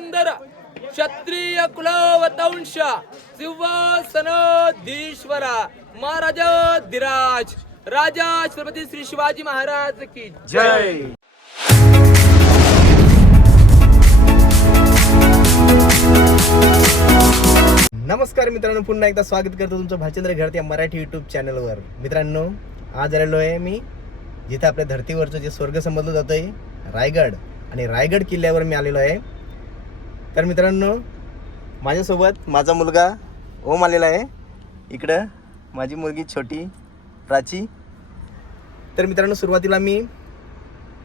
पुरंदर क्षत्रिय कुलवतंश सिंहासनाधीश्वरा महाराजाधिराज राजा छत्रपती श्री शिवाजी महाराज की जय. नमस्कार मित्रांनो, पुन्हा एकदा स्वागत करतो तुमचं भालचंद्र घरत या मराठी यूट्यूब चॅनलवर. मित्रांनो, आज आलेलो आहे मी जिथे आपल्या धर्तीवरचं जे स्वर्ग समजलं जातं आहे रायगड, आणि रायगड किल्ल्यावर मी आलेलो आहे. तर मित्रांनो, माझ्यासोबत माझा मुलगा ओम आलेला आहे, इकडं माझी मुलगी छोटी प्राची. तर मित्रांनो, सुरुवातीला मी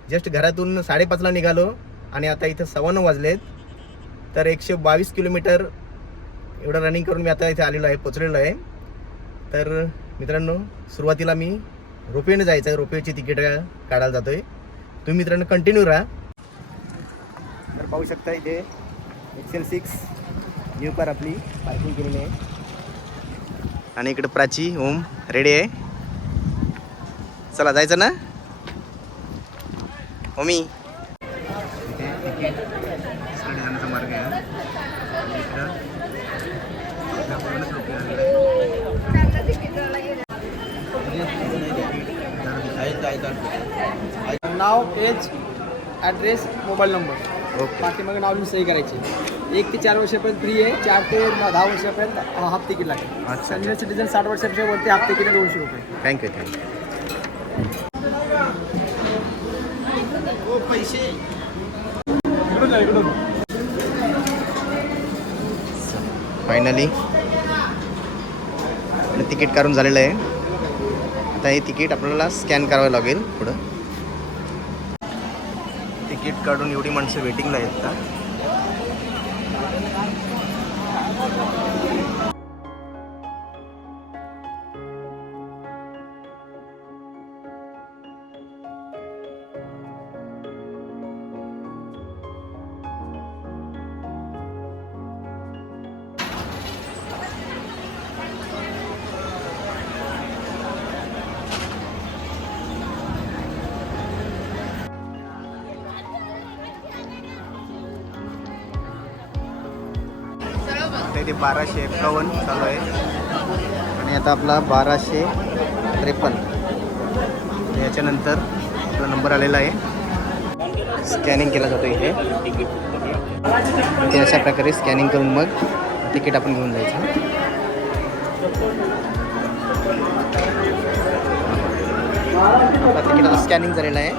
जस्ट घरातून 5:30ला निघालो आणि आता इथं 9:15 वाजलेत. तर 122 किलोमीटर एवढं रनिंग करून मी आता इथे आलेलो आहे, पोचलेलो आहे. तर मित्रांनो, सुरुवातीला मी रोपवेने जायचं आहे, रोपवेची तिकीट काढायला जातो आहे. तुम्ही मित्रांनो कंटिन्यू राहा. तर पाहू शकता इथे XL6 न्यू कार आपली पार्किंग केलेली आहे. आणि इकडे प्राची ओम रेडी आहे. चला जायचं ना ओमी. इथे तिकीट जाण्याचा मार्ग आहे. नाव, age, address, mobile number. Okay. बाकी मग नाव मी सही करायची. 1 ते 4 वर्षापर्यंत फ्री आहे. 4 ते 10 वर्षापर्यंत हाफ तिकीट लागेल. अच्छा. सिनियर सिटीजन 60 वर्षापेक्षा वरती हाफ तिकीट 200 रुपये. Thank you thank you. पैसे फायनली तिकीट काढून झालेलं आहे. आता हे तिकीट आपल्याला स्कॅन करावं लागेल. पुढं तिकीट काढून एवढी माणसं वेटिंगला आहेत का? इथे 1251 चालू आहे आणि आता आपला 1253. याच्यानंतर आपला नंबर आलेला आहे. स्कॅनिंग केला जातो इथे. ते अशा प्रकारे स्कॅनिंग करून मग तिकीट आपण घेऊन जायचं. तिकीट आता स्कॅनिंग झालेलं आहे.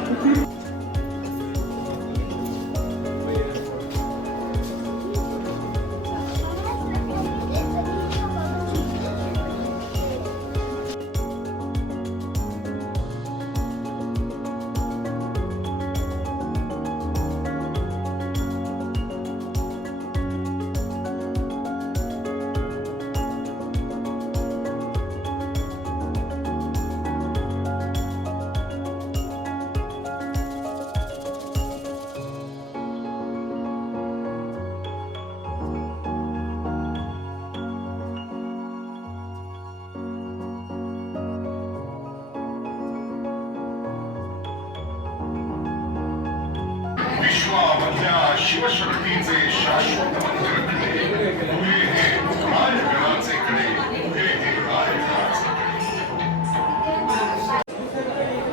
विश्वामधल्या शिवशक्तीचे शाश्वत मंत्र खडे उभे हे राजगडाचे खडे उभे हे राजगडाचे.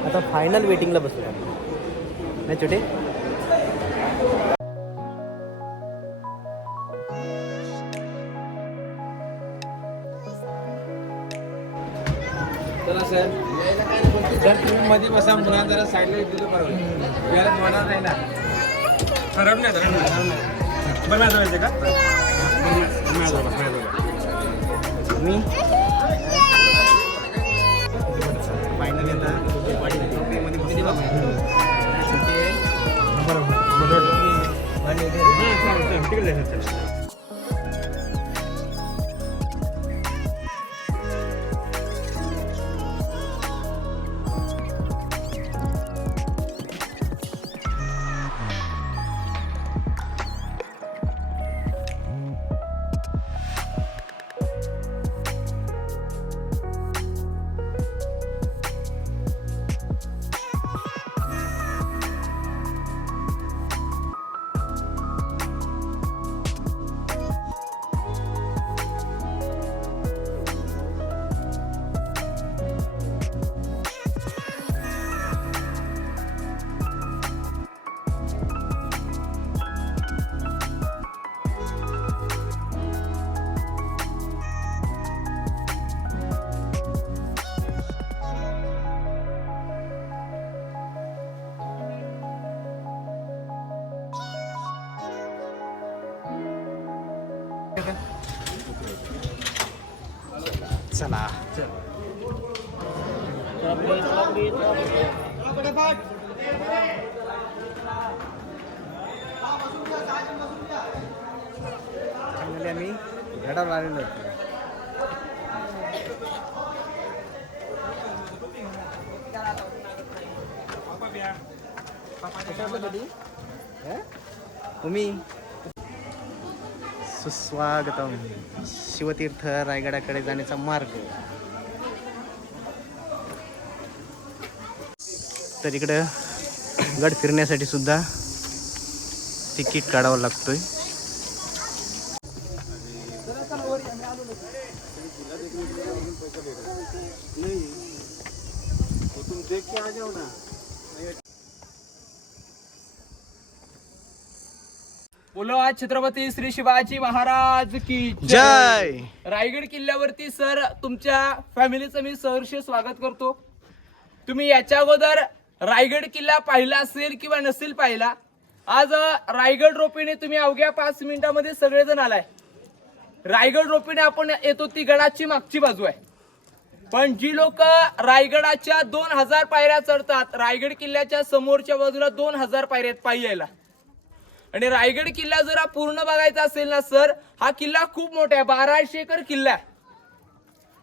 आता फायनल वेटिंगला बसलो नाही छोटे. चला सर, जर तुम्ही मध्ये बसा, मुलांना जरा साईडला दिलं बरोबर. वेळेत होणार नाही ना. खराब नाही बघा जायचं का मी फायनली आता मध्ये का? चला फायनली आम्ही गडावर आलेलो होतो. तुम्ही सुस्वागतम. शिवतीर्थ रायगडाकडे जाण्याचा मार्ग. तर इकडं गड फिरण्यासाठी सुद्धा तिकीट काढावं लागतोय. बोलो आज छत्रपती श्री शिवाजी महाराज की जय. रायगड किल्ल्यावरती सर तुमच्या फॅमिलीचं मी सहर्ष स्वागत करतो. तुम्ही याच्या अगोदर रायगड किल्ला पाहिला असेल किंवा नसेल पाहिला. आज रायगड रोपीने तुम्ही अवघ्या 5 मिनिटांमध्ये सगळेजण आलाय. रायगड रोपीने आपण येतो ती गडाची मागची बाजू आहे. पण जी लोक रायगडाच्या 2000 पायऱ्या चढतात, रायगड किल्ल्याच्या समोरच्या बाजूला 2000 पायऱ्या आहेत पायी यायला. आणि रायगड किल्ला जरा पूर्ण बघायचा असेल ना सर, हा किल्ला खूप मोठा आहे. 1200 एकर किल्ला आहे.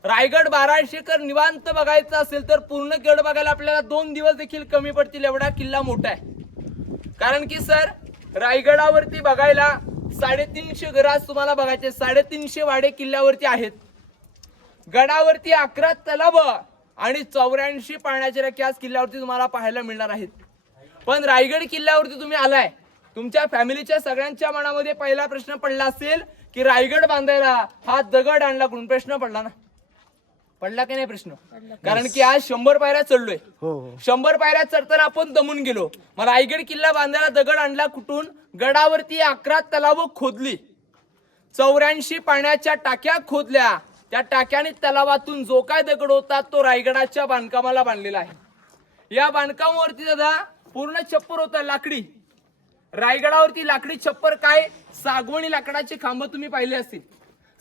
रायगड 1200 एकर निवांत बघायचा असेल तर पूर्ण गड बघायला आपल्याला 2 दिवस देखील कमी पडतील, एवढा किल्ला मोठा आहे. कारण की सर रायगडावरती बघायला 350 घरं तुम्हाला बघायचे. 350 वाडे किल्ल्यावरती आहेत. गडावरती 11 तलाव आणि 84 पाण्याच्या टाक्या आज किल्ल्यावरती तुम्हाला पाहायला मिळणार आहेत. पण रायगड किल्ल्यावरती तुम्ही आलाय, तुमच्या फॅमिलीच्या सगळ्यांच्या मनामध्ये पहिला प्रश्न पडला असेल की रायगड बांधायला हा दगड आणला कुठून. प्रश्न पडला ना, पडला की नाही प्रश्न? कारण की आज 100 पायऱ्या चढलोय. 100 पायऱ्या चढताना आपण दमून गेलो. मग रायगड किल्ला बांधायला दगड आणला कुठून? गडावरती 11 तलाव खोदली, 84 पाण्याच्या टाक्या खोदल्या. त्या टाक्याने तलावातून जो काय दगड होता तो रायगडाच्या बांधकामाला बांधलेला आहे. या बांधकामावरती दादा पूर्ण छप्पर होता लाकडी. रायगडावरती लाकडी छप्पर काय, सागवणी लाकडाचे खांब तुम्ही पाहिले असतील.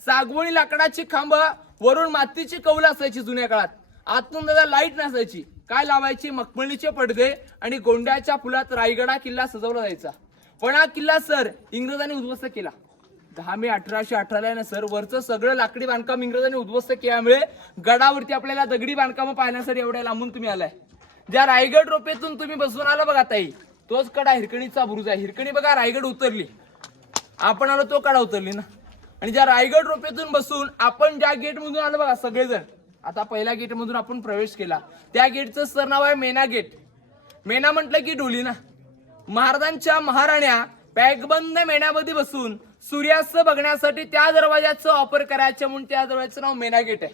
सागवणी लाकडाची खांब, वरून मातीची कौल असायची जुन्या काळात. आतून दादा लाईट नसायची. काय लावायची? मखमलीचे पडदे आणि गोंड्याच्या फुलात रायगडा किल्ला सजवला जायचा. पण हा किल्ला सर इंग्रजांनी उद्ध्वस्त केला. 10 मे 1818 ना सर वरचं सगळं लाकडी बांधकाम इंग्रजांनी उद्ध्वस्त केल्यामुळे गडावरती आपल्याला दगडी बांधकाम पाहण्यासाठी एवढ्या लांबून तुम्ही आलाय. ज्या रायगड रोपेतून तुम्ही बसून आला बघा ताई, तोच कडा हिरकणीचा बुरुज आहे. हिरकणी बघा रायगड उतरली, आपण आलो तो कडा उतरली ना. आणि ज्या रायगड रोपेतून बसून आपण ज्या गेट मधून आलो बघा सगळेजण, आता पहिल्या गेट मधून आपण प्रवेश केला, त्या गेटचं सर नाव आहे मेना गेट. मेना म्हटलं की डोली ना. महाराजांच्या महाराण्या पॅकबंद मेण्यामध्ये बसून सूर्यास्त बघण्यासाठी त्या दरवाजाचा वापर करायचा म्हणून त्या दरवाजाचं नाव मेना गेट आहे.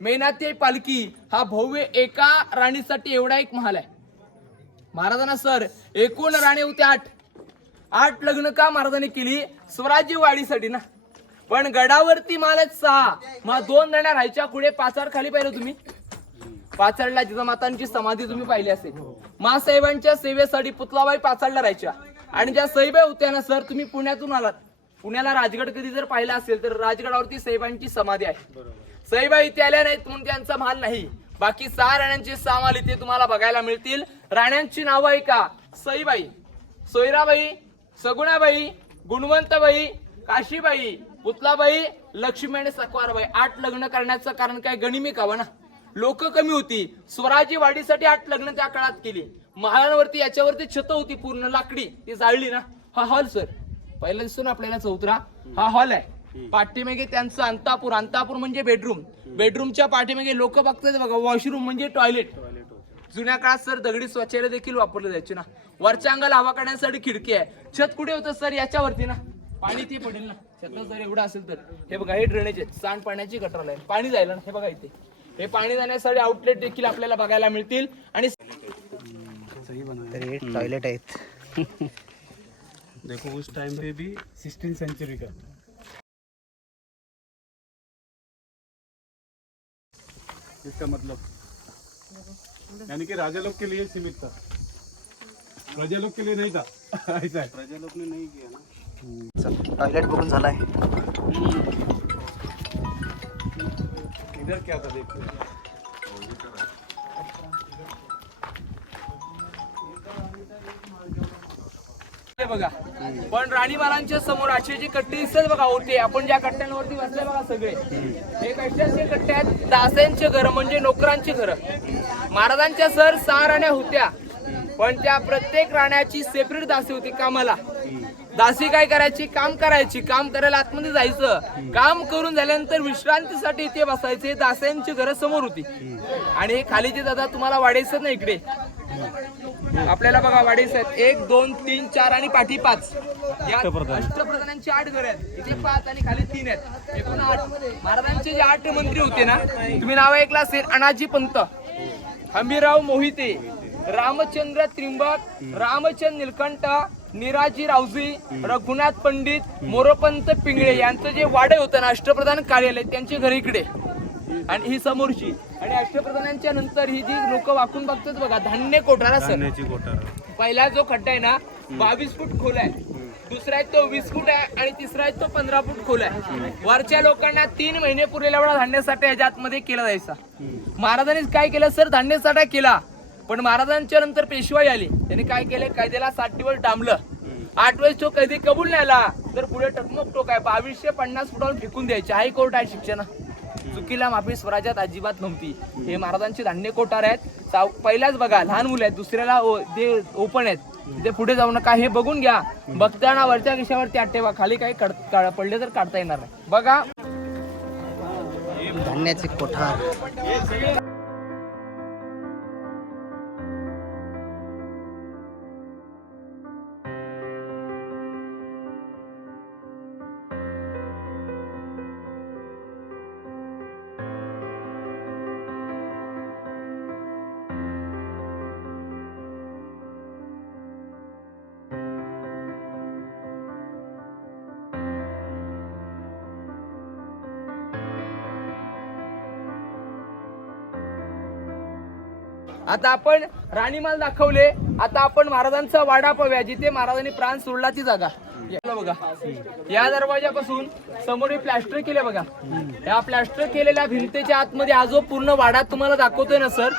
मेना ते पालखी हा भव्य एका राणीसाठी एवढा एक महाल आहे. महाराजांना सर एकूण राणी होते 8 लग्न का महाराजांनी केली? स्वराज्य वाढीसाठी ना. पण गडावरती मालच 6. मग 2 जण राहायच्या. पुढे पाचाड खाली पाहिलं तुम्ही, पाचाडला जिजामातांची समाधी तुम्ही पाहिली असेल. मासाहेबांच्या सेवेसाठी पुतलाबाई पाचाडला राहायच्या. आणि ज्या सईबाई होत्या ना सर, तुम्ही पुण्यातून आलात, पुण्याला राजगड कधी जर पाहिला असेल तर राजगडावरती सईबाईंची समाधी आहे. सईबाई इथे आल्या नाहीत म्हणून त्यांचा महाल नाही. बाकी 6 राण्यांचे 6 महाल इथे तुम्हाला बघायला मिळतील. राण्यांची नावं आहे का? सईबाई, सोयराबाई, सगुणाबाई, गुणवंतबाई, काशीबाई, पुतलाबाई, लक्ष्मी आणि सकवारबाई. 8 लग्न करण्याचं कारण काय? गनिमी कावा ना, लोक कमी होती. स्वराज्य वाढीसाठी 8 लग्न त्या काळात केली. महालावरती याच्यावरती छत होती पूर्ण लाकडी, ती जाळली ना. हा हॉल सर पहिला दिसतो ना आपल्याला चौथरा, हा हॉल आहे. पाठीमागे त्यांचं अंतापूर, अंतापूर म्हणजे बेडरूम, बेडरूमच्या पाठीमागे लोक बघतात बघा वॉशरूम म्हणजे टॉयलेट. जुन्या काळात सर दगडी स्वच्छालय देखील वापरले जायचे ना. वरच्या अंगाला हवा काढण्यासाठी खिडकी आहे. छत कुठे होतं सर? याच्यावरती ना. पाणी ते पडेल ना छत जर एवढं असेल तर. हे बघा हे ड्रेनेज आहे, सांडपाण्याची गटार आहे, पाणी जायला ना. हे बघा इथे हे पाणी जाण्यासाठी आउटलेट देखील आपल्याला बघायला मिळतील. आणि टॉयलेट आहेत. देखो उस टाइम पे भी 16th सेंचुरी का, इसका मतलब यानी कि राजा लोग के लिए सीमित था, प्रजा लोग के लिए नहीं था. ऐसा है, प्रजा लोग ने नहीं किया ना. टॉयलेट बघून झालाय. इधर क्या था देखो. हे बघा पण राणीमालांच्या समोर असे जे कट्टे दिसतात बघा होते आपण ज्या कट्ट्यांवरती बसले बघा सगळे हे कशाचे कट्टे आहेत दासांचे घर म्हणजे नोकरांची घर महाराजांच्या सर 6 राण्या होत्या पण त्या प्रत्येक राण्याची सेपरेट दासी होती कामाला दासी काय करायची काम करायला आतमध्ये जायचं काम करून झाल्यानंतर विश्रांतीसाठी इथे बसायचे दासांची घर समोर होती आणि हे खाली जे दादा तुम्हाला वाढायचं ना इकडे आपल्याला बघा वाढीस आहेत 1 2 3 4 आणि पाठी 5 या अष्टप्रधानांची 8 घर आहेत इथे 5 आणि खाली 3 आहेत एकूण 8 महाराजांचे जे 8 मंत्री होते ना तुम्ही नाव ऐकलं असेल अनाजी पंत हंबीरराव मोहिते रामचंद्र त्रिंबक रामचंद्र निलकंठ निराजी रावजी रघुनाथ पंडित मोरोपंत पिंगळे यांचं जे वाडे होतं ना अष्टप्रधान कार्यालय त्यांचे घर इकडे आणि ही समोरची आणि अष्टप्रधानांच्या नंतर ही जी लोक वाकून बघतात बघा धान्य कोठारा सर पहिला जो खड्डा आहे ना 22 फूट खोल आहे दुसरा आहे तो 20 फूट आहे आणि तिसरा आहे तो 15 फूट खोल आहे वरच्या लोकांना 3 महिने पुरेला एवढा धान्यसाठा याच्या आतमध्ये केला जायचा महाराजांनी काय केलं सर धान्यसाठा केला पण महाराजांच्या नंतर पेशवाई आली त्यांनी काय केलं कैद्याला 60 दिवस डांबलं 8 वेळेस तो कैदी कबूल नाही आला तर पुढे टकमक टोक आहे 2250 फुटावर फेकून द्यायचे हायकोर्ट आहे शिक्षण चुकीला माफी स्वराज्यात अजिबात नव्हती हे महाराजांचे धान्य कोठार आहेत पहिलाच बघा लहान मुलं आहेत दुसऱ्याला जे ओपन आहेत तिथे पुढे जाऊ नका हे बघून घ्या बघताना वरच्या विषयावरती आठेवा खाली काही पडले तर काढता येणार नाही बघा धान्याचे कोठार आता आपण राणीमाल दाखवले आता आपण महाराजांचा वाडा पाहूया जिथे महाराजांनी प्राण सोडला ती जागा बघा या दरवाजापासून समोर प्लास्टर केले बघा या प्लास्टर केलेल्या भिंतीच्या आतमध्ये हा जो पूर्ण वाडा तुम्हाला दाखवतोय ना सर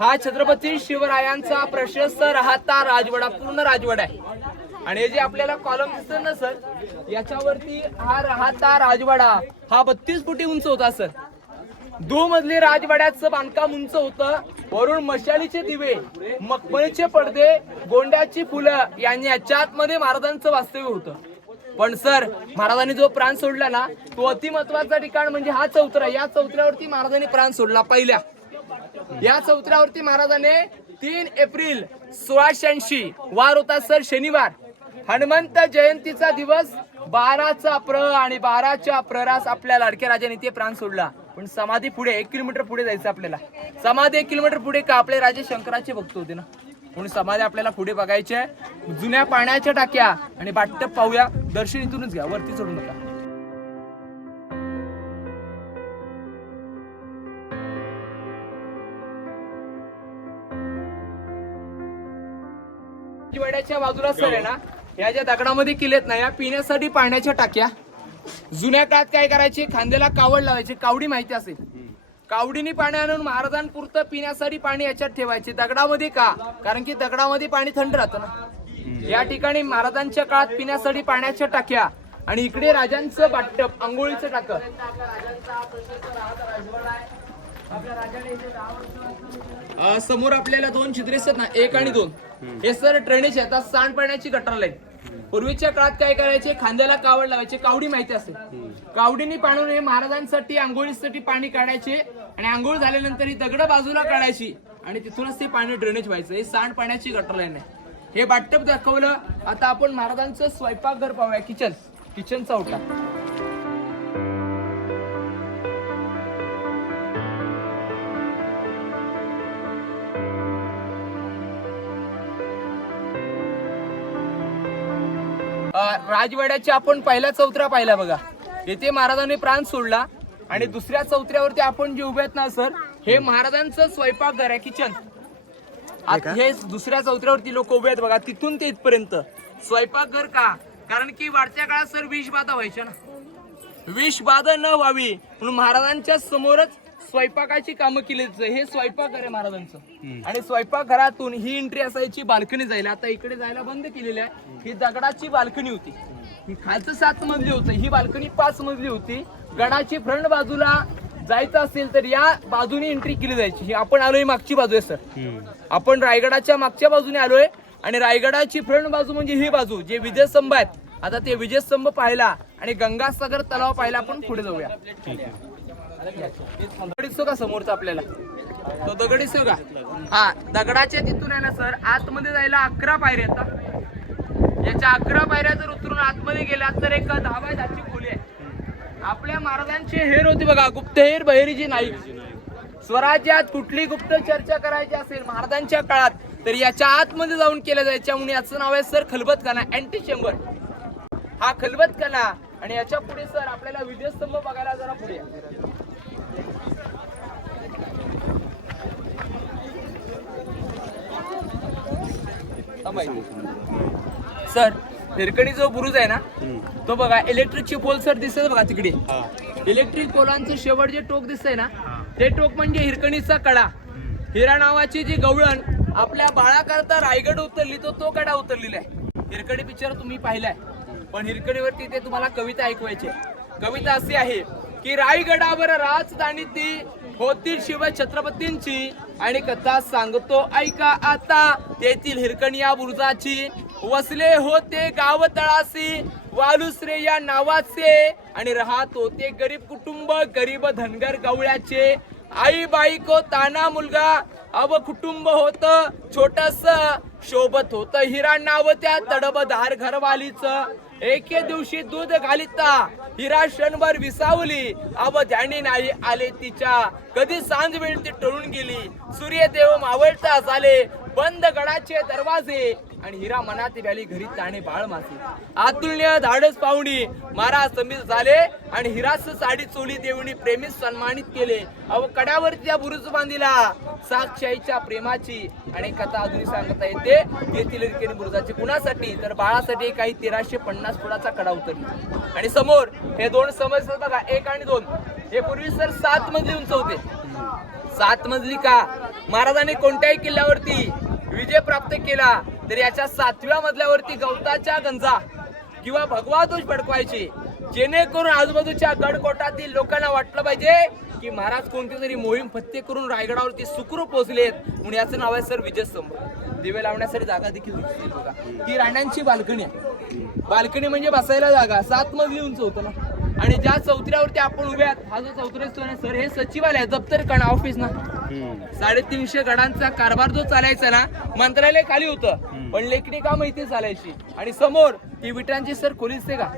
हा छत्रपती शिवरायांचा प्रशस्त राहता राजवाडा पूर्ण राजवाडा आहे आणि हे जे आपल्याला कॉलम दिसत ना सर याच्यावरती हा राहता राजवाडा हा 32 फुटी उंच होता सर 2 मजली राजवाड्याचं बांधकाम उंच होतं वरून मशालीचे दिवे मखमलीचे पडदे गोंड्याची फुलं यांनी याच्या आतमध्ये महाराजांचं वास्तव्य होतं पण सर महाराजांनी जो प्राण सोडला ना तो अति महत्वाचा ठिकाण म्हणजे हा चौथरा या चौथऱ्यावरती महाराजांनी प्राण सोडला पहिल्या या चौथऱ्यावरती महाराजांनी 3 एप्रिल 1686 वार होता सर शनिवार हनुमंत जयंतीचा दिवस 12चा प्र आणि 12च्या प्ररास आपल्या लाडक्या राजाने ते प्राण सोडला पण समाधी पुढे 1 किलोमीटर पुढे जायचं आपल्याला समाधी 1 किलोमीटर पुढे का आपले राजे शंकराचे भक्त होते ना म्हणून समाधी आपल्याला पुढे बघायचे आहे जुन्या पाण्याच्या टाक्या आणि बाटप पाहूया दर्शन इथूनच घ्या वरती चढू नका वाड्याच्या बाजूला सर आहे ना या ज्या दगडामध्ये केलेत ना या पिण्यासाठी पाण्याच्या टाक्या जुन्या काळात काय करायचे खांद्याला कावड लावायचे कावडी माहिती असेल कावडीने पाणी आणून महाराजांपुरतं पिण्यासाठी पाणी याच्यात ठेवायचे दगडामध्ये का कारण की दगडामध्ये पाणी थंड राहतं ना या ठिकाणी महाराजांच्या काळात पिण्यासाठी पाण्याच्या टाक्या आणि इकडे राजांचं बाटप आंघोळीचं टाकं समोर आपल्याला 2 छिद्रे असतात ना 1 आणि 2 हे सर ड्रेनेज आहे आता सांडपाण्याची गटार लाईन पूर्वीच्या काळात काय करायचे खांद्याला कावड लावायचे कावडी माहिती असेल कावडीने पाणून हे महाराजांसाठी आंघोळीसाठी पाणी काढायचे आणि आंघोळ झाल्यानंतर ही दगड बाजूला काढायची आणि तिथूनच ते पाणी ड्रेनेज व्हायचं हे सांडपाण्याची गटार लाईन आहे हे बाटप दाखवलं आता आपण महाराजांचं स्वयंपाकघर पाहूया किचनचा ओटा राजवाड्याच्या आपण पहिला चौथरा पाहिला बघा येथे महाराजांनी प्राण सोडला आणि दुसऱ्या चौथऱ्यावरती आपण जे उभे आहेत ना सर हे महाराजांचं स्वयंपाकघर आहे किचन हे दुसऱ्या चौथऱ्यावरती लोक उभे आहेत बघा तिथून ते इथपर्यंत स्वयंपाकघर का कारण की वाढत्या काळात सर विष बाधा व्हायच्या ना विष बाधा न व्हावी म्हणून महाराजांच्या समोरच स्वयंपाकाची कामं केली. हे स्वयंपाक आहे महाराजांचं. आणि स्वयंपाकघरातून ही एंट्री असायची बाल्कनी जायला. आता इकडे जायला बंद केलेली आहे. ही दगडाची बाल्कनी होती. ही खालचं 7 मजली होतं, ही बाल्कनी 5 मजली होती. गडाची फ्रंट बाजूला जायचं असेल तर या बाजूने एंट्री केली जायची. ही आपण आलोय मागची बाजू आहे सर. आपण रायगडाच्या मागच्या बाजूने आलोय आणि रायगडाची फ्रंट बाजू म्हणजे ही बाजू जे विजयस्तंभ आहेत. आता ते विजयस्तंभ पाहिला आणि गंगासागर तलाव पाहिला. आपण पुढे जाऊया. दगड दिसतो का समोरचा आपल्याला? तो दगड दिसतो का? हा, दगडाच्या तिथून आहे ना सर आतमध्ये जायला 11 पायऱ्या आहेत. याच्या 11 पायऱ्या जर उतरून आतमध्ये गेल्यात तर एक 10 बाय 10ची खोली आहे. आपल्या महाराजांचे हेर होते बघा, गुप्तहेर बहिरीजी नाईक. स्वराज्यात कुठली गुप्त चर्चा करायची असेल महाराजांच्या काळात तर याच्या आतमध्ये जाऊन केल्या जायच्या. म्हणून याचं नाव आहे सर खलबतखाना, अँटी चेंबर. हा खलबतखाना. आणि याच्या पुढे सर आपल्याला विजयस्तंभ बघायला जरा पुढे सर हिरकणी जो बुरुज आहे ना तो बघा. इलेक्ट्रिकची पोल सर दिसत बघा तिकडे. इलेक्ट्रिक पोलांचं शेवट जे टोक दिसतंय ना ते टोक म्हणजे हिरकणीचा कडा. हिरा नावाची जी गवळण आपल्या बाळाकरता रायगड उतरली तो कडा उतरलेला आहे. हिरकणी पिक्चर तुम्ही पाहिलाय पण हिरकणीवरती ते तुम्हाला कविता ऐकवायची. कविता अशी आहे की रायगडावर राजधानी ती होती शिव छत्रपतींची आणि कथा सांगतो ऐका आता. तेथील हिरकणी या बुरुजाची वसले होते गाव तळाशी वालुसरे या नावाचे आणि राहत होते गरीब कुटुंब गरीब धनगर गवळ्याचे. आई बाईको ताना मुलगा अव कुटुंब होत छोटस शोभत होत हिरा नाव त्या तडबदार घरवालीच. एके दिवशी दूध घालिता हिरा क्षणभर विसावली अव ध्यानी नाही आले तिच्या. कधी सांज वेळ ती टळून गेली सूर्यदेव मावळता झाले बंद गडाचे दरवाजे आणि हिरा मनात व्याली घरी ताणे बाळ मासे. अतुलनीय धाडस पाहुणी महाराज समीर झाले आणि हिरास साडी चोली देऊनी प्रेमीत सन्मानित केले. अव कड्यावरती त्या बुरुज बांधिला साक्षाईच्या प्रेमाची आणि कथा अजूनही सांगता येते. येथील हिरकणी बुरुजाची कुणासाठी तर बाळासाठी काही 1350 फुटाचा कडा उतरला. आणि समोर हे 2 समजतात बघा 1 आणि 2. हे पूर्वी सर 7 मजली उंच होते. 7 मजली का? महाराजांनी कोणत्याही किल्ल्यावरती विजय प्राप्त केला तर याच्या 7व्या मजल्यावरती गवताच्या गंजा किंवा भगवा ध्वज फडकवायचे जेणेकरून आजूबाजूच्या गडकोटातील लोकांना वाटलं पाहिजे की महाराज कोणती तरी मोहीम फत्ते करून रायगडावरती सुखरूप पोहोचलेत. म्हणून याचं नाव आहे सर विजयस्तंभ. दिवे लावण्यासाठी जागा देखील दिसते बघा. ही राण्यांची बाल्कनी आहे. बाल्कनी म्हणजे बसायला जागा. 7 मजली उंच होतं ना. आणि ज्या चौथऱ्यावरती आपण उभे आहात हा जो चौथरा असतो ना सर हे सचिवालय दप्तरखाना ऑफिस ना. 350 गडांचा कारभार जो चालायचा ना मंत्रालय खाली होतं पण लेखणी काम इथे चालायची. आणि समोर ती विटांची सर खोली दिसते का?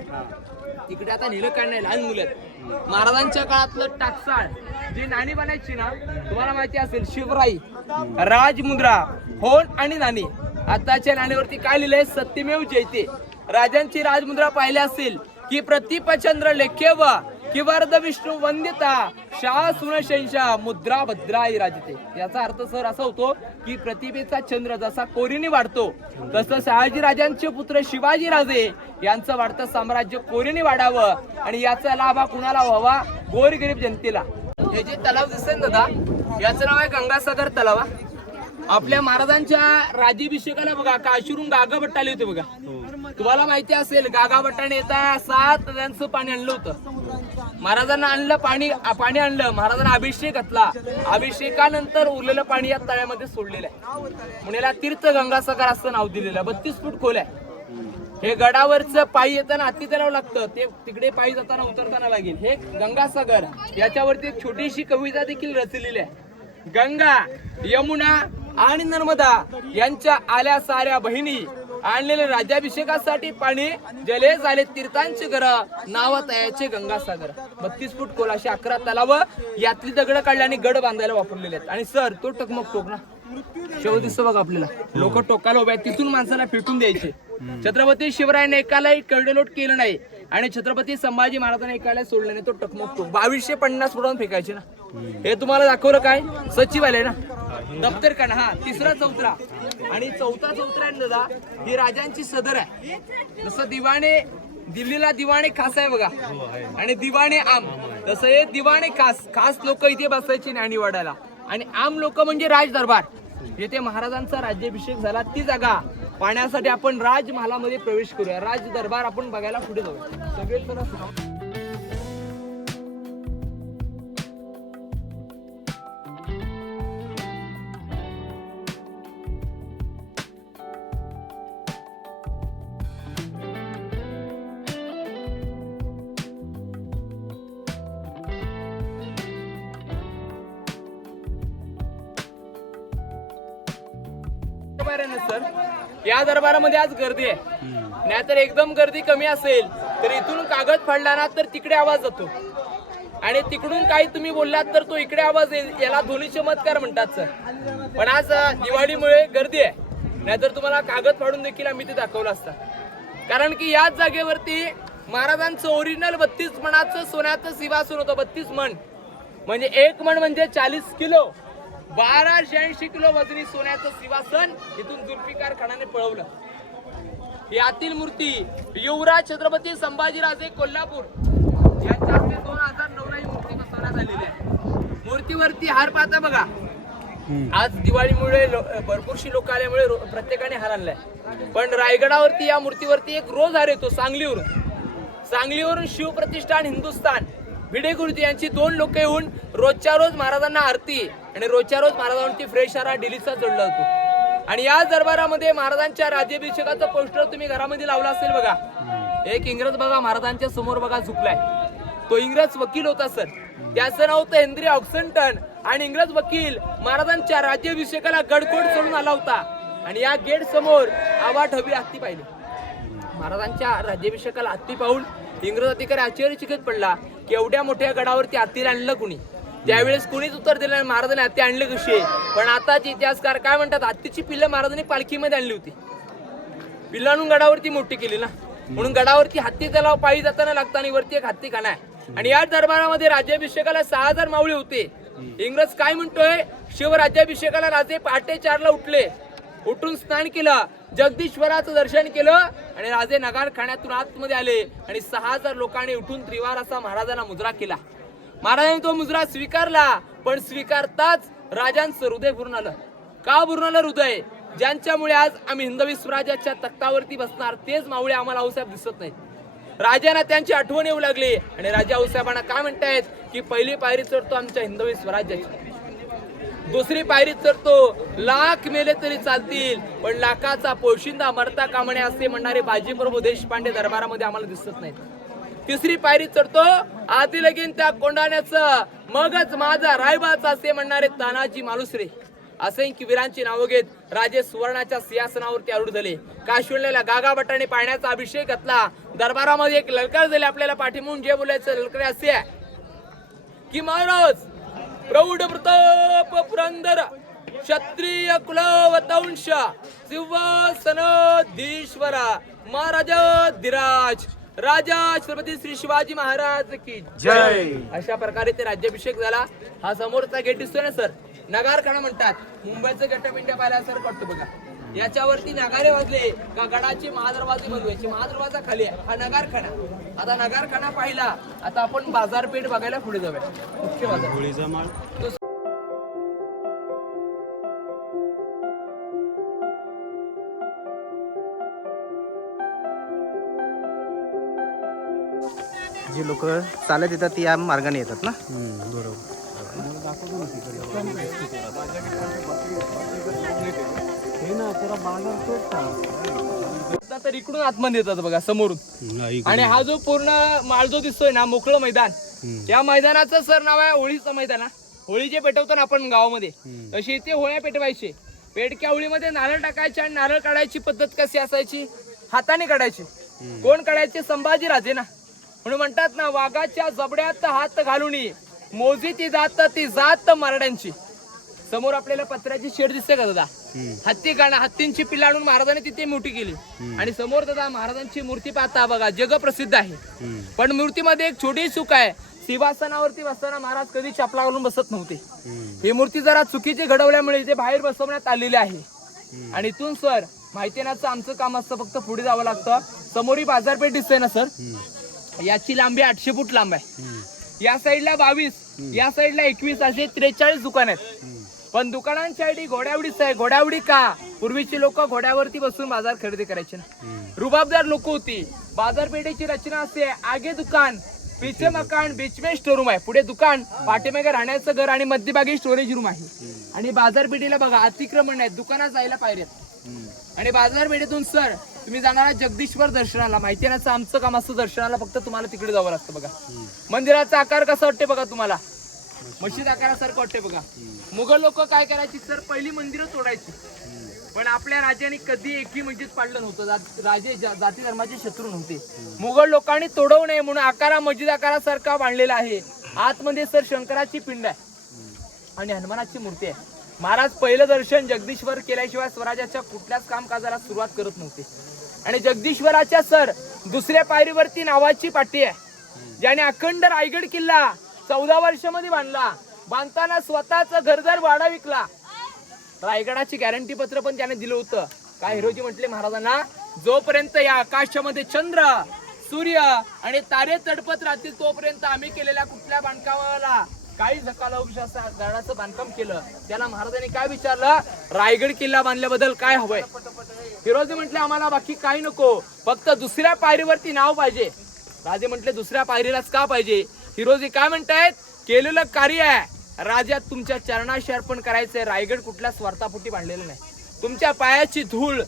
तिकडे आता निलकांड नाही लहान मुलं आहेत. महाराजांच्या काळातलं टाकसाळ जी नाणी बनायची ना तुम्हाला माहिती असेल शिवराई राजमुद्रा होन आणि नाणी. आताच्या नाणीवरती काय लिहिलंय सत्यमेव जयते. राजांची राजमुद्रा पाहिली असेल की प्रतिपचंद्र लेखेव किवर्ध विष्णू वंदिता शाह सुनशंशा मुद्रा भद्राई राजते. याचा अर्थ सर असा होतो की प्रतिभेचा चंद्र जसा कोरीने वाढतो तसं शहाजी राजांचे पुत्र शिवाजी राजे यांचं वाढतं साम्राज्य कोरीने वाढावं आणि याचा लाभ हा कुणाला व्हावा? गोरगरीब जनतेला. हे जे तलाव दिसतंय ना दादा याचं नाव आहे गंगासागर तलाव. आपल्या महाराजांच्या राज्याभिषेकाला बघा काशीवरून गागाभट्ट आले होते बघा. तुम्हाला माहिती असेल गागाभट्टाने येता 7 नद्यांचं पाणी आणलं होतं. महाराजांना आणलं पाणी आणलं महाराजांना अभिषेक घातला. अभिषेकानंतर उरलेलं पाणी या तळ्यामध्ये सोडलेलं आहे. म्हणून याला तीर्थ गंगासागर असं नाव दिलेलं आहे. 32 फूट खोल आहे. हे गडावरचं पायी येताना हाती तलाव लागतं ते तिकडे पायी जाताना उतरताना लागेल. हे गंगासागर याच्यावरती एक छोटीशी कविता देखील रचलेली आहे. गंगा यमुना आणि नर्मदा यांच्या आल्या साऱ्या बहिणी आणलेले राज्याभिषेकासाठी पाणी जले झाले तीर्थांचे घर नाव तयाचे गंगासागर. 32 फूट खोल अशी 11 तलाव यातली दगड काढले आणि गड बांधायला वापरलेले आहेत. आणि सर तो टकमक टोक ना शेव दिसतो बघा आपल्याला. लोक टोकाला उभे आहेत तिथून माणसाला फेकून द्यायचे. छत्रपती शिवरायाने एकालाही करडेलोट केलं नाही आणि छत्रपती संभाजी महाराजांनी एकाला सोडलं नाही. तो टकमक टोक 2250 फुटावरून फेकायचे ना. हे तुम्हाला दाखवलं काय सचिवालय ना दप्तरखाना. हा 3रा 4था आणि 4था 4था दादा ही राजांची सदर आहे. जसं दिवाणे दिल्लीला दिवाणे खास आहे बघा आणि दिवाणे आम, तसं हे दिवाणे खास लोक इथे बसायचे ज्ञानीवाड्याला आणि आम लोक म्हणजे राज दरबार. जिथे महाराजांचा राज्याभिषेक झाला ती जागा पाहण्यासाठी आपण राजमहालामध्ये प्रवेश करूया. राज दरबार आपण बघायला पुढे जाऊया. सगळे दरबार आहे ना सर, या दरबारामध्ये आज गर्दी आहे. नाहीतर एकदम गर्दी कमी असेल तर इथून कागद फाडला ना तर तिकडे आवाज जातो आणि तिकडून काही तुम्ही बोललात तर तो इकडे आवाज येईल. याला ध्वनी चमत्कार म्हणतात सर. पण आज दिवाळीमुळे गर्दी आहे, नाहीतर तुम्हाला कागद फाडून देखील आम्ही ते दाखवलं असतं. कारण की याच जागेवरती महाराजांचं ओरिजिनल 32 मणाचं सोन्याचं सिंहासन होतं. 32 मण म्हणजे 1 मण म्हणजे 40 किलो, 1280 किलो वजनी सोन्याचं सिंहासन इथून जुल्फिकार खानाने पळवलं. यातील मूर्ती युवराज छत्रपती संभाजीराजे कोल्हापूर यांच्या हस्ते 2009 ला ही मूर्ती बसवण्यात आलेली आहे. मूर्तीवरती हार पाहता बघा. आज दिवाळीमुळे भरपूरशी लोक आल्यामुळे प्रत्येकाने हार आणलाय. पण रायगडावरती या मूर्तीवरती एक रोज हार येतो सांगलीवरून शिवप्रतिष्ठान हिंदुस्थान भिडे गुरुजी यांची 2 लोक येऊन रोजच्या रोज महाराजांना आरती आणि रोजच्या रोज महाराजांवरती फ्रेश हार डिलीचा जोडला जातो. आणि या दरबारामध्ये महाराजांच्या राज्याभिषेकाचं पोस्टर तुम्ही घरामध्ये लावला असेल बघा. एक इंग्रज बघा महाराजांच्या समोर बघा झुकलाय. तो इंग्रज वकील होता सर. त्याचं नाव होतं हेनरी ऑक्संटन आणि इंग्रज वकील महाराजांच्या राज्याभिषेकाला गडकोट चढून आला होता आणि या गेट समोर आवाढव्य हत्ती पाहिली. महाराजांच्या राज्याभिषेकाला हत्ती पाहून इंग्रज अधिकारी आश्चर्यचकित पडला की एवढ्या मोठ्या गडावरती हत्तीला आणलं कुणी. त्यावेळेस कुणीच उत्तर दिलं नाही महाराजांनी हत्ती आणले कशी. पण आताचे इतिहासकार काय म्हणतात, हत्तीची पिल्लं महाराजांनी पालखीमध्ये आणली होती. पिल्लांहून गडावरती मोठी केली ना, म्हणून गडावरती हत्ती तलाव पायी जाताना लागतं आणि वरती एक हत्ती खाना आहे. आणि या दरबारामध्ये राज्याभिषेकाला 6000 मावळे होते. इंग्रज काय म्हणतोय, शिवराज्याभिषेकाला राजे पहाटे 4 ला उठले, उठून स्नान केलं, जगदीश्वराचं दर्शन केलं आणि राजे नगारखान्यातून आतमध्ये आले आणि 6000 लोकांनी उठून त्रिवार असा महाराजांना मुजरा केला. महाराजांनी तो मुजरा स्वीकारला, पण स्वीकारताच राजांचं हृदय भरून आलं. का भरून आलं हृदय? ज्यांच्यामुळे आज आम्ही हिंदवी स्वराज्याच्या तख्तावरती बसणार तेच मावळे आम्हाला आऊसाहेब दिसत नाहीत. राजांना त्यांची आठवण येऊ लागली आणि राजा आऊसाहेबांना काय म्हणतायत की पहिली पायरी चढतो आमच्या हिंदवी स्वराज्याची, दुसरी पायरी चढतो लाख मेले तरी चालतील पण लाखाचा पोशिंदा मरता कामणे असे म्हणणारे बाजीप्रभू देशपांडे दरबारामध्ये आम्हाला दिसत नाहीत. तिसरी पायरी चढतो आधी लगीन त्या कोंडाण्याचं मगच माझा रायबाचा असे म्हणणारे तानाजी मालुसरे. असंख्य वीरांची नावं घेत राजे सुवर्णाच्या सिंहासनावरती आरूढ झाले. काश्मीरला गागा भट्टाने पाण्याचा अभिषेक घातला. दरबारामध्ये एक ललकार झाले. आपल्याला पाठीमून जे बोलायचं ललकार असे आहे की महाराज प्रौढ प्रताप पुरंदर क्षत्रिय कुलवतंश सिंहासनाधीश्वर महाराजाधिराज राजा छत्रपती श्री शिवाजी महाराज की जय. अशा प्रकारे ते राज्याभिषेक झाला. हा समोरचा गेट दिसतोय ना सर, नगारखाना म्हणतात. मुंबईचं गेट ऑफ इंडिया पाहिला सर कळतो बघा. याच्यावरती नगारे वाजले का गडाची महादरवाजे बनवायची. महादरवाजा खाली आहे, हा नगारखाना. आता नगारखाना पाहिला, आता आपण बाजारपेठ बघायला पुढे जाऊया. मुख्य बाजार जे लोक चालत येतात ते या मार्गाने येतात ना. तर इकडून आतमध्ये येतात बघा समोरून. आणि हा जो पूर्ण माळ जो दिसतोय ना मोकळं मैदान, या मैदानाचं सर नाव आहे होळीचं मैदान. होळी जे पेटवतो ना आपण गावामध्ये, तशी इथे होळ्या पेटवायचे. पेटक्या होळीमध्ये नारळ टाकायचे आणि नारळ काढायची पद्धत कशी असायची, हाताने काढायची. कोण काढायचे? संभाजी राजे ना. म्हणून म्हणतात ना वाघाच्या जबड्यात हात घालून मोजी ती जात मराठ्यांची. समोर आपल्याला पत्र्याची शेड दिसते का दादा, हत्ती गाणं, हत्तींची पिल्ला आणून महाराजांनी तिथे मोठी केली. आणि समोर दादा महाराजांची मूर्ती पाहता बघा, जगप्रसिद्ध आहे. पण मूर्तीमध्ये एक छोटी चूक आहे, सिंहासनावरती बसताना महाराज कधी चपला घालून बसत नव्हते. ही मूर्ती जरा चुकीची घडवल्यामुळे इथे बाहेर बसवण्यात आलेली आहे. आणि इथून सर माहिती आहे ना आमचं काम असतं फक्त पुढे जावं लागतं. समोरी बाजारपेठ दिसते ना सर, याची लांबी 800 फूट लांब आहे. या साईडला 22, या साईडला 21 असे 43 दुकान आहेत. पण दुकानांसाठी घोड्यावडीच आहे. घोड्यावडी का? पूर्वीची लोक घोड्यावरती बसून बाजार खरेदी करायचे ना. रुबाबदार लोक होती. बाजारपेठेची रचना असते, आगे दुकान, पीछे मकान, बीच में स्टोर रूम आहे. पुढे दुकान, पाठीमागे राहण्याचं घर आणि मध्यभागी स्टोरेज रूम आहे. आणि बाजारपेठेला बघा अतिक्रमण आहे, दुकानात जायला पायऱ्यात. आणि बाजारपेठेतून सर तुम्ही जाणारा जगदीश्वर दर्शनाला. माहिती आहे ना आमचं काम असतं दर्शनाला, फक्त तुम्हाला तिकडे जावं लागतं. बघा मंदिराचा आकार कसा वाटते बघा तुम्हाला, मशीद आकारासारखं वाटते बघा. मुघल लोक काय करायची सर, पहिली मंदिरं तोडायची. पण आपल्या राजाने कधी एकही मस्जिद पाडलं नव्हतं. राजे जाती धर्माचे शत्रू नव्हते. मुघल लोकांनी तोडवू नये म्हणून आकारा मस्जिद आकारासारखा बांधलेला आहे. आतमध्ये सर शंकराची पिंड आहे आणि हनुमानाची मूर्ती आहे. महाराज पहिलं दर्शन जगदीश्वर केल्याशिवाय स्वराज्याच्या कुठल्याच कामकाजाला सुरुवात करत नव्हते. आणि जगदीश्वराच्या सर दुसऱ्या पायरीवरती नावाची पाटी आहे, ज्याने अखंड रायगड किल्ला 14 वर्षामध्ये बांधला. बांधताना स्वतःच घरदार भाडा विकला. रायगडाची गॅरंटी पत्र पण त्याने दिलं होतं. काय हिरोजी म्हटले महाराजांना, जोपर्यंत या आकाशामध्ये चंद्र, सूर्य आणि तारे तडपत राहतील तोपर्यंत आम्ही केलेल्या कुठल्या बांधकामाला काही धक्का लागू शकता. गडाचं बांधकाम केलं. त्याला महाराजांनी काय विचारलं, रायगड किल्ला बांधल्याबद्दल काय हवंय? हिरोजी म्हटले आम्हाला बाकी काही नको, फक्त दुसऱ्या पायरीवरती नाव पाहिजे. राजे म्हटले दुसऱ्या पायरीलाच का पाहिजे? हिरोजी काय म्हणतायत, केलेलं कार्य आहे राजा तुमच्या चरणाशी अर्पण करायचंय. रायगड कुठल्या स्वार्थापोटी बांधलेलं नाही. तुमच्या पायाची धूळ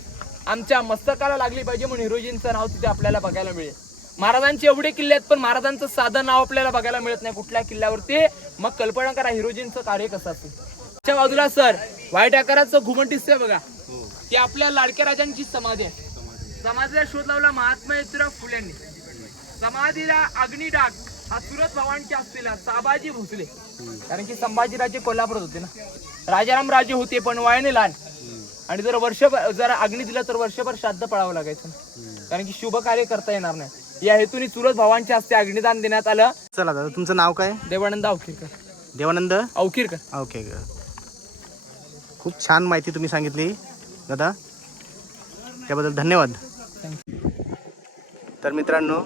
आमच्या मस्तकाला लागली पाहिजे म्हणून हिरोजींचं नाव तिथे आपल्याला बघायला मिळेल. महाराजांचे एवढे किल्ले आहेत पण महाराजांचं साधं नाव आपल्याला बघायला मिळत नाही कुठल्या किल्ल्यावरती. मग कल्पना करा हिरोजींचं कार्य कसं असेल. त्याच्या बाजूला सर व्हाईट आकाराचं घुमट दिसतंय बघा, ती आपल्या लाडक्या राजांची समाधी आहे. समाधीला शोध लावला महात्मा ज्योतिराव फुलेंनी. समाधीला अग्निडाग हा सुरत भवानचे असलेला साबाजी भोसले, कारण की संभाजीराजे कोल्हापूरात होते ना. राजाराम राजे होते पण वयाने लहान. आणि जर अग्नी दिला तर वर्षभर श्राद्ध पळावं लागायचं, कारण की शुभ कार्य करता येणार नाही. या हेतूने चुलत भावांच्या हस्ते अग्निदान देण्यात आलं. चला दादा, तुमचं नाव काय? देवानंद अवखीरकर. देवानंद अवखीरकर. ओके. खूप छान माहिती तुम्ही सांगितली दादा, त्याबद्दल धन्यवाद. तर मित्रांनो,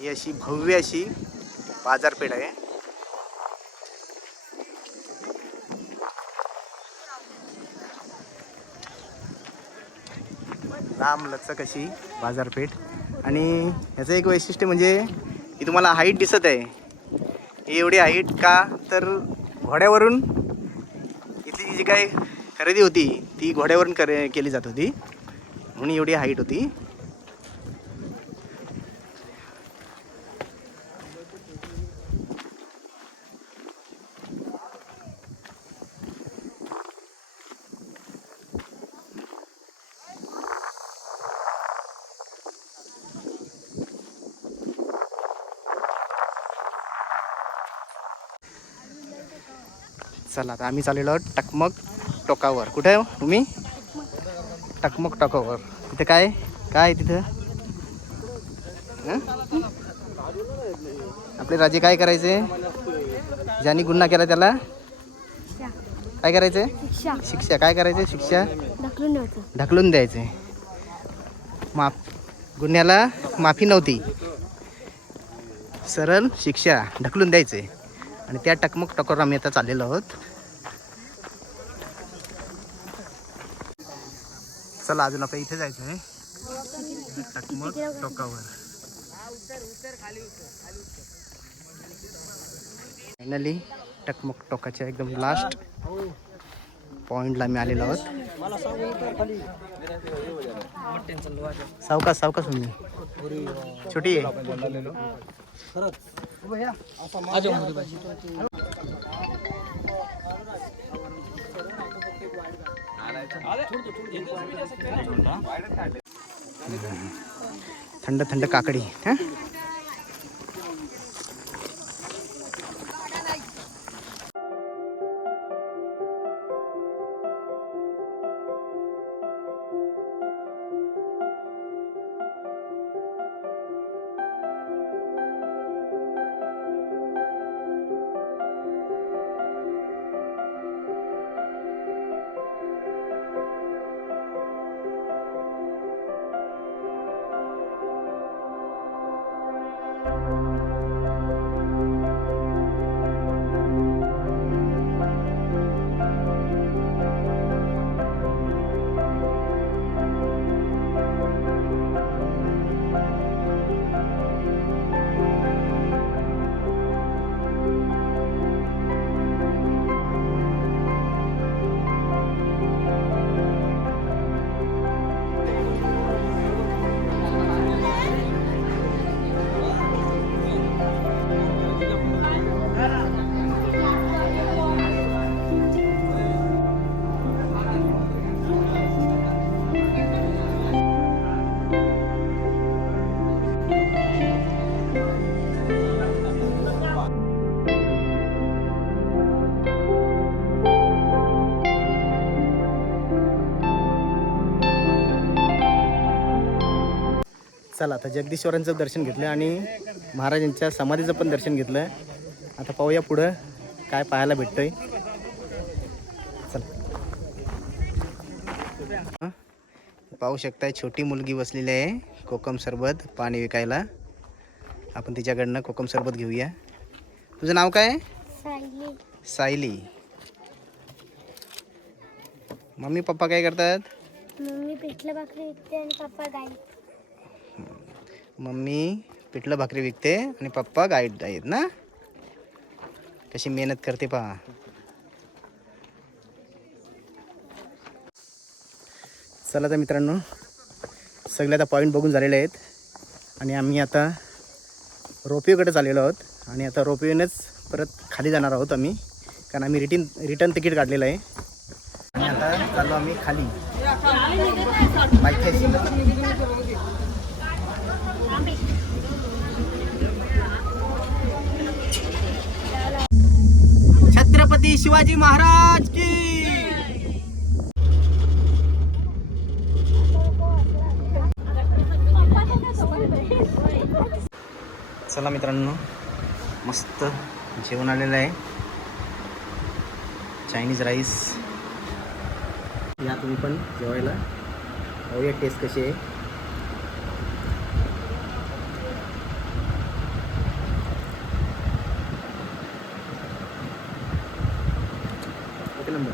ही अशी भव्य अशी बाजारपेठ आहे. लांब लचक अशी बाजारपेठ. आणि ह्याचं एक वैशिष्ट्य म्हणजे ही तुम्हाला हाईट दिसत आहे. ही एवढी हाईट का, तर घोड्यावरून इथली जी काही खरेदी होती ती घोड्यावरून केली जात होती म्हणून एवढी हाईट होती. चला आता आम्ही चाललेलो आहोत टकमक टोकावर. कुठे आहे तुम्ही? टकमक टोकावर. तिथे काय काय तिथं आपले राजे काय करायचे? ज्यांनी गुन्हा केला त्याला काय करायचे? शिक्षा. काय करायचे? शिक्षा ढकलून द्यायचे. गुन्ह्याला माफी नव्हती, सरळ शिक्षा ढकलून द्यायचे. आणि त्या टकमक टोकावर आम्ही आता चाललेलो आहोत. चला अजून आपल्या इथे जायचं आहे टकमक टोकावर. फायनली टकमक टोकाच्या एकदम लास्ट पॉइंटला आम्ही आलेलो आहोत. सावकाश सावकाश तुम्ही छोटी आहे. थंड थंड काकडी. चला आता जगदीश्वरांचं दर्शन घेतलं आणि महाराजांच्या समाधीचं पण दर्शन घेतलं. आता पाहूया पुढं काय पाहायला भेटतंय. चला पाहू शकताय छोटी मुलगी बसलेली आहे कोकम सरबत पाणी विकायला. आपण तिच्याकडनं कोकम सरबत घेऊया. तुझं नाव काय? सायली. मम्मी पप्पा काय करतात? मम्मी पिठलं भाकरी विकते आणि पप्पा गाई. मम्मी पिठलं भाकरी विकते आणि पप्पा गाईड आहेत ना. कशी मेहनत करते पहा. चला तर मित्रांनो सगळे आता पॉईंट बघून झालेले आहेत आणि आम्ही आता रोपवेकडे चाललेलो आहोत आणि आता रोपवेनेच परत खाली जाणार आहोत आम्ही, कारण आम्ही रिटर्न तिकीट काढलेलं आहे. आणि आता चाललो आम्ही खाली पायथ्याशी. छत्रपती शिवाजी महाराज की. चला मित्रांनो मस्त जेवण आलेलं आहे. Chinese rice. या तुम्ही पण जेवायला. पाहूया टेस्ट कशी आहे. एक नंबर.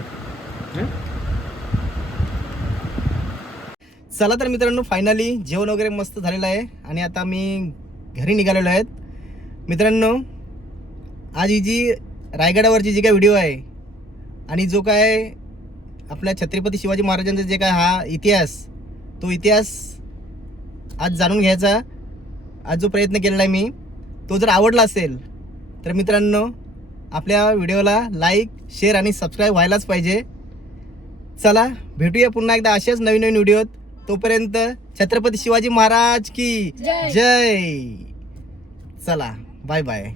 चला तर मित्रांनो फायनली जेवण वगैरे मस्त झालेलं आहे आणि आता आम्ही घरी निघालेलो आहेत. मित्रांनो आज ही जी रायगडावरची जी काय व्हिडिओ आहे आणि जो काय आपल्या छत्रपती शिवाजी महाराजांचा जे काय हा इतिहास, तो इतिहास आज जाणून घ्यायचा आज जो प्रयत्न केलेला आहे मी, तो जर आवडला असेल तर मित्रांनो आपल्या व्हिडिओला लाईक शेअर आणि सबस्क्राईब व्हायलाच पाहिजे. चला भेटूया पुन्हा एकदा अशाच नवीन नवीन व्हिडिओत. तोपर्यंत छत्रपती शिवाजी महाराज की जय. चला बाय बाय.